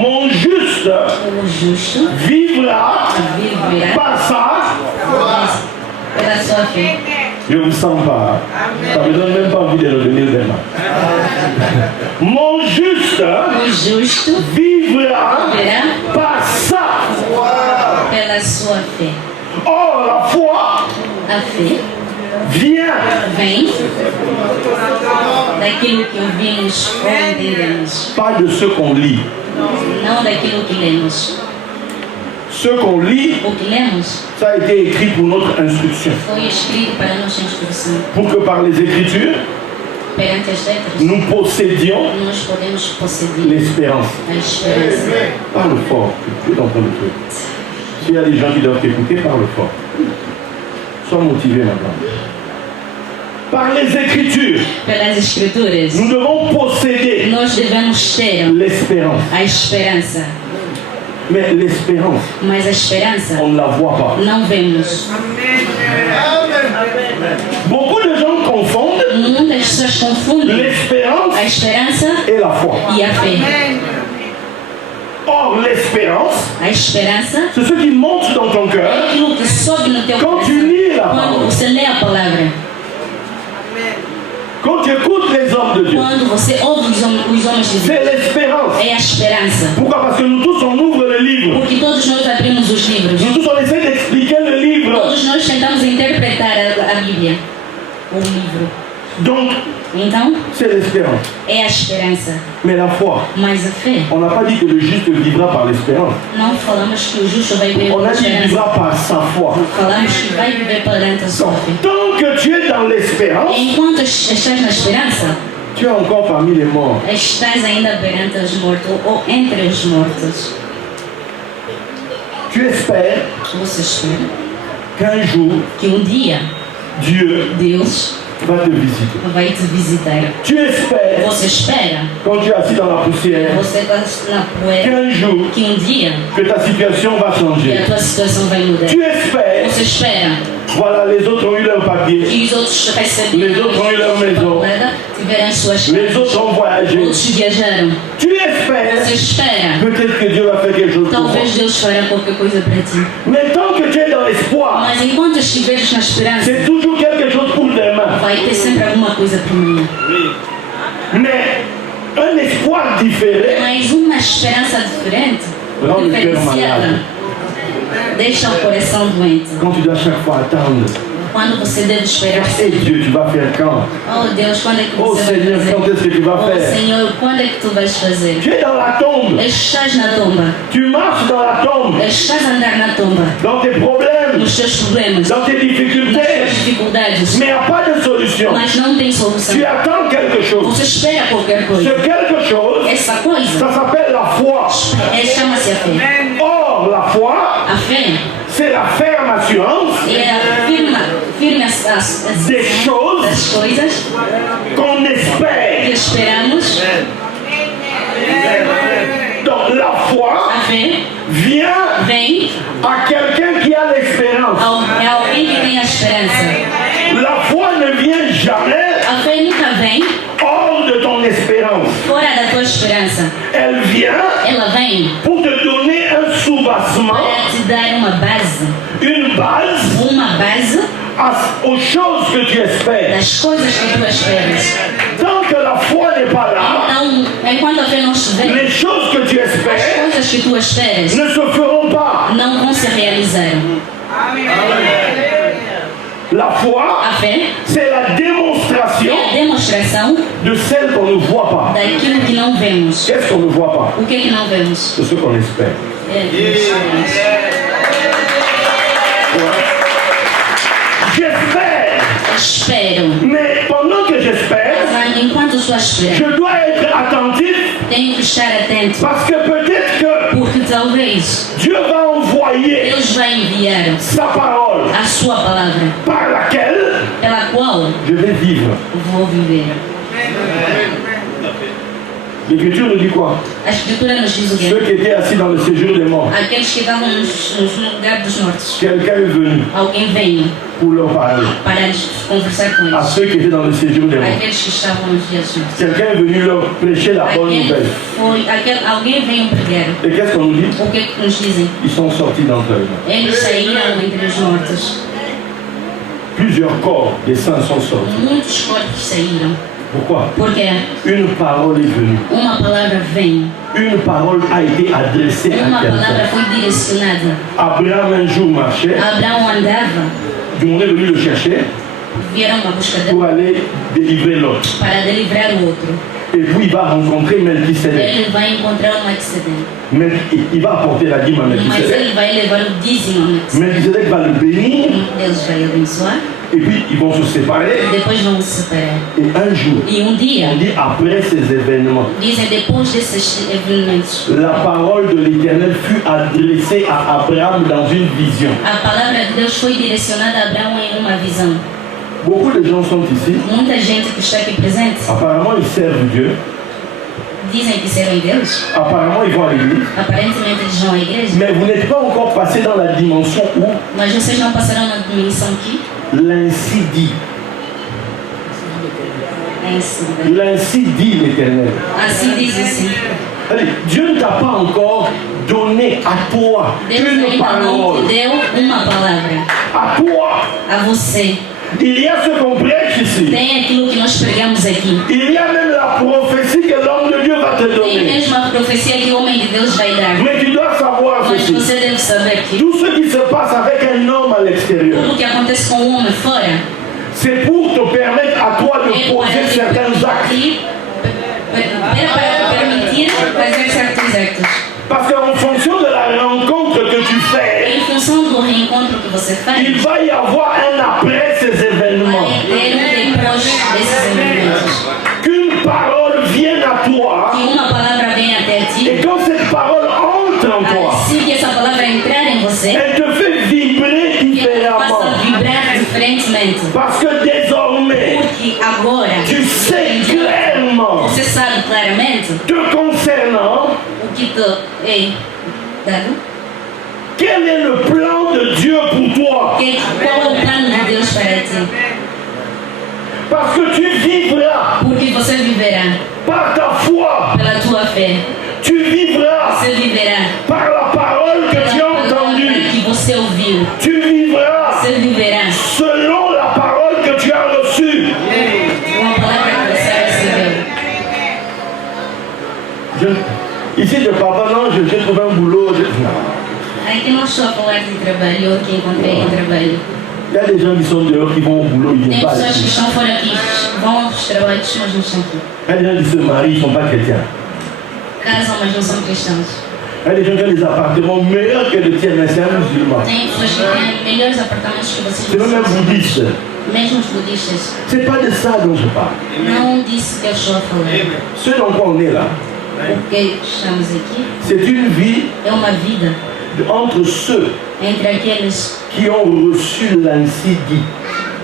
Mon juste o justo vivra viverá par ça. pela sua fé. Je ne vous sens pas. Ça ne me donne même pas envie de revenir demain. Mon juste O justo vivra viverá par ça. pela sua fé. Or, la foi A fé vient vem daquilo que ouvimos ou entendemos, pas de ce qu'on lit. não daquilo que lemos. Ce qu'on lit, O que lemos ça a été écrit pour notre instruction. foi escrito para nossa instrução. Pour que par les Écritures, Perante as letras, nous possédions nós podemos possuir l'espérance. a esperança. Parle fort, tu peux entendre le truc. S'il y a des gens qui doivent t'écouter, parle fort. Sois motivé maintenant. Par les Écritures, Pelas Escrituras, nous devons posséder nós devemos ter l'espérance. a esperança. Mais l'espérance, Mas a esperança on ne la voit pas. não vemos. Beaucoup de gens confondent Muitas pessoas confundem l'espérance a esperança et la foi. e a fé. Or, l'espérance, A esperança c'est ce qui monte dans ton é cœur aquilo que sobe no teu quand tu coração lis la quando parole. você lê a palavra. Quand tu écoutes les hommes de Dieu. Quando você ouve os homens de Deus. C'est l'espérance. É a esperança. Pourquoi? Parce que nous tous, on ouvre le livre. Porque todos nós abrimos os livros. Nous tous, on essaie d'expliquer le livre. Todos nós tentamos interpretar a Bíblia. O livro. Donc, Então, c'est l'espérance. é a esperança. Mais la foi, Mas a fé, on n'a pas dit que le juste vivra par l'espérance. não falamos que o justo vai viver On pela a dit qu'il esperança. vivra par sa foi. Falamos que vai viver perante a sua fé. Tant que tu es dans l'espérance, Enquanto estás na esperança, tu es encore parmi les morts. estás ainda perante os mortos ou entre os mortos. Tu espères Você espera qu'un jour, que dia Dieu Deus va te visiter. vai te visitar. Tu espères, Você espera, quand tu es assis dans la poussière, você está na poeira, qu'un jour, que dia que ta situation va que changer. a tua situação vai mudar. Tu espères, Você espera voilà, les autres ont eu leur papier, que os outros receberam les autres ont eu leur maison, tiveram as suas les autres ont voyagé. outros viajaram. Tu espères, Você espera, peut-être que Dieu va faire quelque chose pour toi. talvez Deus fará qualquer coisa para ti. Mais tant que tu es dans l'espoir, Mas enquanto estiveres na esperança, c'est toujours quelque chose pour demain. vai ter sempre alguma coisa para amanhã. Mais un espoir différé Mas uma esperança diferente, rend le cœur diferenciada, malade. deixa o coração doente. Quand tu dois chaque fois attendre. Quando você deve esperar, Et Dieu, tu vas faire quand? oh Deus, quando é que Oh você vai Seigneur, fazer? quand est-ce que tu vas Oh faire? Senhor, quando é que tu vais fazer? Tu es dans la tombe. Estás na tomba, Tu marches dans la tombe. estás a andar na tomba, Dans tes problèmes, nos teus problemas, dans tes nas tuas difficultés. dificuldades, Mais il n'y a pas de solution. mas não tem solução. Tu attends quelque chose. Você espera qualquer Ce coisa. quelque chose, Essa coisa ça s'appelle la foi. chama-se a fé. Or, la foi, A fé c'est la ferme assurance é a firme des choses das coisas qu'on que espère. esperamos. Donc, la foi A fé vient vem à quelqu'un qui a l'espérance. é alguém que tem a esperança. La foi ne vient jamais A fé nunca vem hors de ton espérance. fora da tua esperança. Elle vient Ela vem pour te donner un soubassement, para te dar uma base aux choses que tu espères. das coisas que tu esperas. Tant que la foi n'est pas là, Então, enquanto a fé não estiver, les choses que tu as espères coisas que tu esperas ne se feront pas. não vão se realizar. La foi, A fé c'est la démonstration é a demonstração de celle qu'on ne voit pas. daquilo que não vemos. Qu'est-ce qu'on ne voit pas? O que é que não vemos? C'est ce qu'on espère. É o que esperamos. J'espère, Espero. mais pendant que j'espère, Mas enquanto estou a esperar, je dois être attentif tenho que estar atento. parce que peut-être que Porque talvez Dieu va envoyer Deus vai enviar sa parole a sua palavra, par laquelle pela qual je vais vivre. vou viver. L'Écriture nous dit quoi? A Escritura nos diz o quê? Ceux qui étaient assis dans le séjour des morts. Aqueles que estavam no lugar dos mortos. Quelqu'un est venu Alguém veio pour leur parler. para conversar com À eles. ceux qui étaient dans le séjour des morts. Aqueles que estavam nos dias dos mortos. Quelqu'un est venu leur prêcher la bonne nouvelle. Alguém veio pregar. Et qu'est-ce qu'on nous dit? O que é que nos dizem? Ils sont sortis d'entre eux. Eles saíram entre os mortos. Plusieurs corps des saints sont sortis. Muitos corpos saíram. Pourquoi? Porque Une parole est venue. uma palavra vem. Une parole a été adressée à Uma palavra quelqu'un. foi direcionada. Abraham un jour marchait. Abraão andava. On est venu le chercher Vieram à busca dele pour aller délivrer l'autre. para delivrar o outro. Et puis il va rencontrer Melchisedec. Ele vai encontrar o Melquisedeque. Mais il va apporter la dîme à Mas Melchisedec. ele vai levar o dízimo ao Melquisedeque. Melchisedec va le bénir. Deus vai abençoar. Et puis ils vont se séparer. Depois vão se separar. Et un jour, E dia, on dit après ces événements, dizem depois desses eventos, la parole de l'Éternel fut adressée à Abraham dans une vision. a palavra de Deus foi direcionada a Abraão em uma visão. Beaucoup de gens sont ici. Muita gente que está aqui presente Apparemment, ils servent Dieu. dizem que servem Deus. Apparemment, ils vont à l'église. Aparentemente eles vão à igreja. Mais vous n'êtes pas encore passé dans la dimension où Mas vocês não passaram na dimensão aqui. l'ainsi dit. É assim. L'ainsi dit l'Éternel. Assim diz assim. Allez, Dieu ne t'a pas encore donné à toi Deus une ainda não parole. te deu uma palavra. À toi. A você. Il y a ce qu'on prêche ici. Tem aquilo que nós pregamos aqui. Il y a même la prophétie que l'homme de Dieu va te Tem donner. mesmo a profecia que o homem de Deus vai dar. Mais tu dois savoir Mas ceci. você deve saber que Tout ce qui se passe avec un homme à l'extérieur, tudo que acontece com o homem fora c'est pour te permettre à toi de é poser certains actes. para permitir fazer certos actos. Parce qu'en fonction de la rencontre que tu fais, Em função do reencontro que você faz, il va y avoir un après ces événements. vai ter depois desses eventos. Qu'une parole vienne à toi, Que uma palavra venha até ti. et quand cette parole entre en toi, Assim que essa palavra entrar em você, elle te fait vibrer que différemment. faça vibrar diferentemente. Parce que désormais, Porque agora tu sais clairement você sabe claramente te concernant o que te é dado. quel est le plan de Dieu pour toi. Qual é o plano de Deus para ti? Parce que tu vivras Porque você viverá par ta foi. pela tua fé. Tu vivras Você viverá par la parole que tu pela as palavra entendue. que você ouviu. Tu vivras Você viverá selon la parole que tu as reçue. com a palavra que você recebeu. Ici, je parle pas, non, j'ai trouvé un boulot. Non. Aqui não estou a falar de trabalho ou que encontrei em trabalho. Il y a des gens qui sont dehors, qui vão au boulot, ils Tem viennent pas pessoas que ici. estão fora aqui, vão aos trabalhos, mas não estão aqui. Il y a des gens qui se marient, ils ne sont pas chrétiens. Casam, mas não são cristãos. Il y a des gens qui ont des appartements meilleurs que le tien, mais c'est un musulman. Tem pessoas que têm melhores apartamentos que vocês. C'est même un bouddhiste. Mesmo os budistas. C'est pas de ça dont je parle. Não disse que eu estou a falar. Ce dont quoi on est là, O que estamos aqui c'est une vie é uma vida entre ceux entre aqueles qui ont reçu l'ainsi dit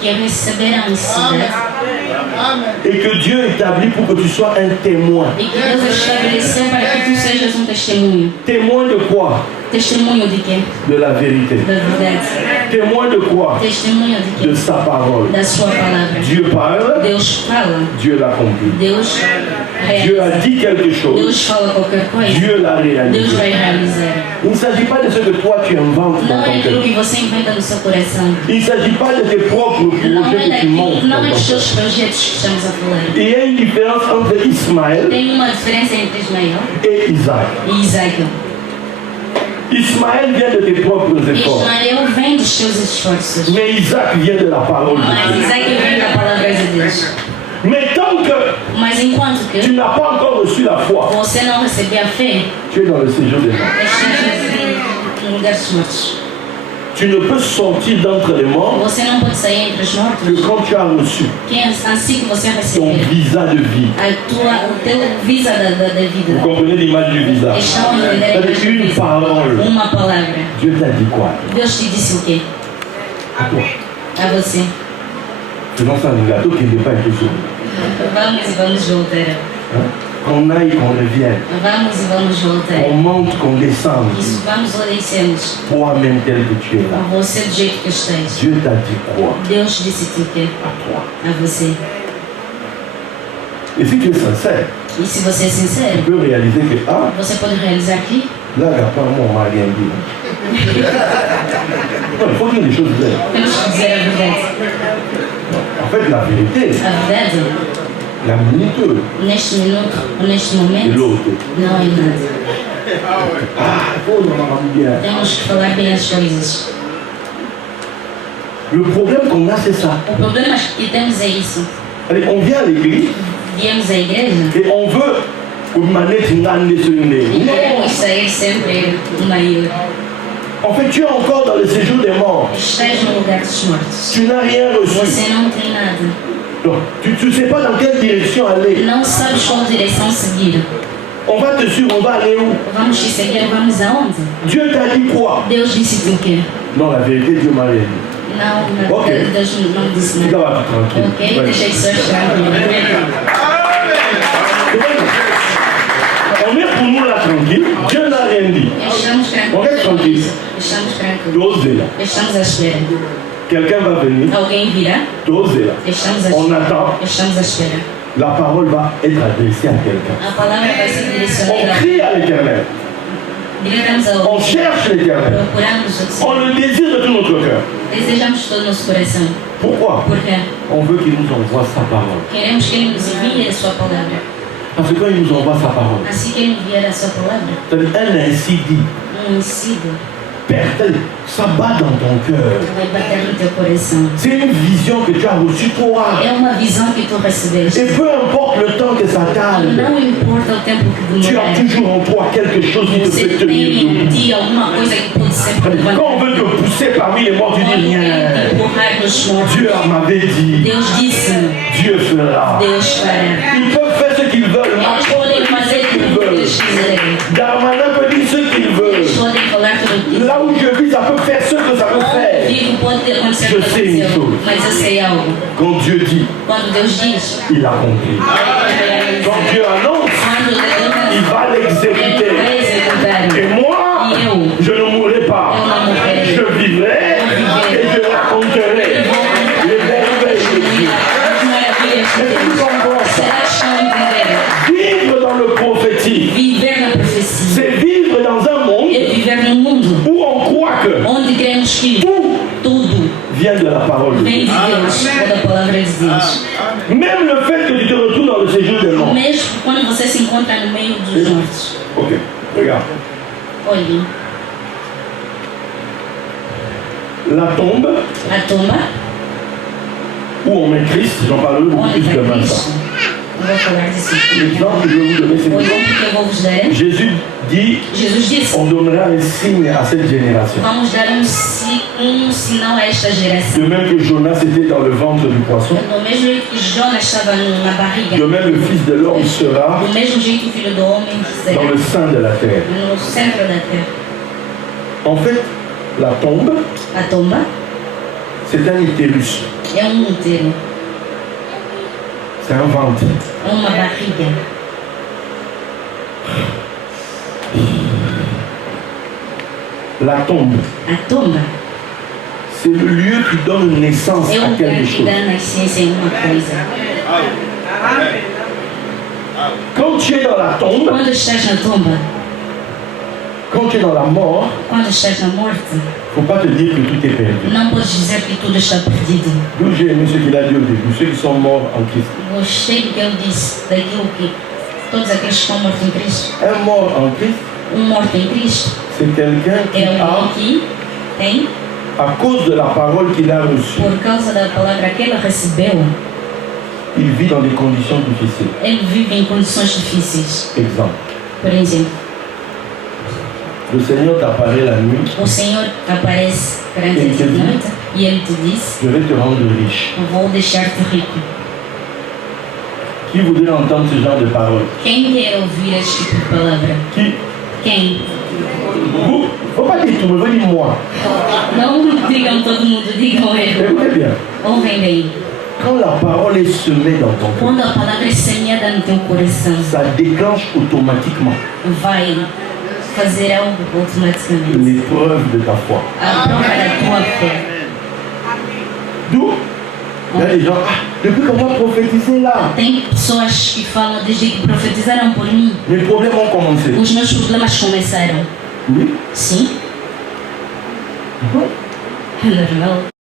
que receberam a cidade et que Dieu établit pour que tu sois un témoin. e que Deus estabeleceu para que tu sejas um testemunho. Témoin de quoi? Testemunho de quê? De la vérité. Da verdade. Témoin de quoi? Testemunho de De quê? sa parole. Da sua palavra. Dieu parle, Deus fala, Dieu l'accomplit. Deus Dieu a realiza. dit quelque chose, Deus fala qualquer coisa, Dieu l'a Deus réalisé. vai realizar. Il ne s'agit pas de ce que toi tu inventes dans Não é ton aquilo cœur. que você inventa no seu coração. Il ne s'agit pas de tes propres Não projets é que tu montes daquilo, não dans é ton dos cœur. seus projetos que estamos a falar. Il y a une différence entre Ismaël Tem uma diferença entre Ismael et Isaac. e Isaac. Ismaël vient de tes propres efforts, Ismael vem dos seus esforços, mais Isaac vient de la parole de mas Dieu. Isaac vem da palavra de Deus. Mais tant que Mas enquanto tu que n'as pas encore reçu la foi, você não receber a fé, tu es dans le séjour des morts. estás no lugar dos mortos. Tu ne peux sortir d'entre les morts Você não pode sair entre os que mortos, quand tu as reçu que é assim que você ton receber visa de vie. o teu visa da Vous vida. comprenez l'image du visa? Estão a entender a C'est-à-dire une visa. parole. Uma palavra. Dieu t'a dit quoi? Deus te disse o quê? À toi. A você. Faisons ça un gâteau qui n'est pas été sauvé. Vamos e vamos voltar. Hein? qu'on aille, qu'on revienne, Vamos e vamos voltar. qu'on monte, qu'on descende, Isso, vamos ou descemos. toi-même tel que tu es là. Você do jeito que estás. Dieu t'a dit quoi? Deus disse-te o quê? À toi. A você. Et si tu es sincère, E se você é sincero, tu peux réaliser que, ah, você pode realizar que là, apparemment, on m'a rien dit. Non, il faut dire les choses vraies. temos que dizer a verdade. En fait, la vérité, A verdade, la minute neste minuto, ou neste de momento, l'autre. não é nada. Ah, il faut nous en bien. Temos que falar bem as coisas. Le problème qu'on a, c'est ça. O problema que temos é isso. Allez, on vient à l'église Viemos à igreja et on veut une manette grande sur une e nez. queremos sair sempre maior. En fait, tu es encore dans le séjour des morts. Estás no lugar dos mortos. Tu n'as rien reçu. Você não tem nada. Donc, tu ne sais pas dans quelle direction aller. Não sabes qual direção seguir. On va te suivre, on va aller où? Vamos te seguir, vamos aonde? Dieu t'a dit quoi? Deus disse-te o quê? Non, la vérité, Dieu m'a rien dit. Não, Ok. Deus não disse Tu nada. vas tranquille. Ok? Ouais. Deixei só tranquilo. On est pour nous là tranquille. Dieu n'a rien dit. Estamos On est tranquille. tranquilos. Estamos tranquilos. Dosez là. Estamos à espera. Quelqu'un va venir. Alguém virá. Dosez là. Estamos à On espera. attend. Estamos à espera. La parole va être adressée à quelqu'un. A palavra vai ser On direcionada. crie à l'éternel. Gritamos On ao cherche l'éternel. procuramos o On Senhor. le désire de tout notre cœur. Desejamos todo o nosso coração. Pourquoi? Porque On veut qu'il nous envoie sa parole. queremos que Ele nos envie a sua palavra. Parce que quand il nous envoie sa parole, Assim que Ele enviar a sua palavra, c'est-à-dire elle incite, ensino Père, ça bat dans ton cœur. vai bater no teu coração. C'est une vision que tu as reçue toi. É uma visão que tu recebeste. Et peu importe le temps que ça tarde, Não importa o tempo que tu demorar. as toujours en toi quelque chose qui te Você fait tenir tem em debout. ti alguma coisa que pode ser Quand on levantada. veut te pousser parmi les morts, tu dis Quando rien. quer te empurrar nos mortos, Dieu m'avait dit, Deus disse, Dieu fera. Deus fará. Ils peuvent faire ce qu'ils veulent, Eles podem fazer tudo o que eles quiserem. Darmanin peut dire ce qu'il veut. Eles podem falar tudo o que Là où je vis, ça peut faire ce que ça veut faire. vivo pode ter acontecido Eu o que sei aconteceu, isso. mas eu sei algo. Quand Dieu dit, Quando Deus diz, il accomplit. Quand Dieu annonce, quando il Deus va Ele l'exécuter. vai executar. Et moi, je ne mourrai pas. Je vivrai et je raconterai les merveilles de Dieu. As maravilhas de Est-ce que tu Deus. comprends ça? Será que estão entendendo? Vivre dans le prophétique, Viver na profecia c'est vivre dans un monde é viver num mundo où on croit que onde cremos que tout tudo vient de la parole de vem Dieu. de Deus ou da palavra de Deus. Même le fait que tu te retrouves dans le séjour des morts. Mesmo quando você se encontra no meio dos mortos. Ok, regarde. Olhe, La tombe a tumba où on met Christ, j'en parlerai beaucoup onde plus está demain. Cristo. Ça. Eu vou falar disso. L'exemple que je vais vous donner, c'est O que exemplo que eu vou vos dar. Jésus dit, Jesus disse: on donnera un signe à cette génération. vamos dar sinal a esta geração. De même que Jonas était dans le ventre du poisson, Do mesmo jeito que Jonas estava na barriga, de même le Fils de l'homme sera do mesmo jeito que o filho do homem será dans le sein de la terre. no centro da terra. En fait, la tombe, A tumba c'est un utérus, é útero, c'est un ventre. é uma barriga. La tombe, A tumba c'est le lieu qui donne naissance é o à lugar quelque que chose. dá nascença em uma coisa. Quand tu es dans la tombe, Quando estás na tumba, quand tu es dans la mort, quando estás na morte, il ne faut pas te dire que tout est perdu. não podes dizer que tudo está perdido. D'où j'ai aimé ce qu'il a dit au début, ceux qui sont morts en Christ. Gostei do que ele disse, daquilo que todos aqueles que estão mortos em Cristo, Un mort en Christ, morto em Cristo, c'est quelqu'un qui é alguém a, que tem, à cause de la parole qu'il a reçue, por causa da palavra que ele recebeu, il vit dans des conditions difficiles. ele vive em condições difíceis. Exemple, Por exemplo, le Seigneur t'apparaît la nuit, o Senhor aparece perante a noite e ele te diz: je vais te rendre riche. vou deixar-te rico. Qui voudrait entendre ce genre de parole? Quem quer ouvir este tipo de palavra? Qui? Quem? Vous? Faut pas dire tout, mais dis moi. Não digam todo mundo, digam eu. Écoutez bien. Ouvem bem. Quand la parole est semée dans ton cœur, Quando a palavra é semeada no teu coração, ça déclenche automatiquement vai fazer algo automaticamente. l'épreuve de ta foi. A prova da tua fé. D'où il y a des gens, depuis qu'on va prophétiser là, Tem pessoas que falam desde que profetizaram por mim, les problèmes ont commencé. os meus problemas começaram. Oui. Sim, Mhm. é normal.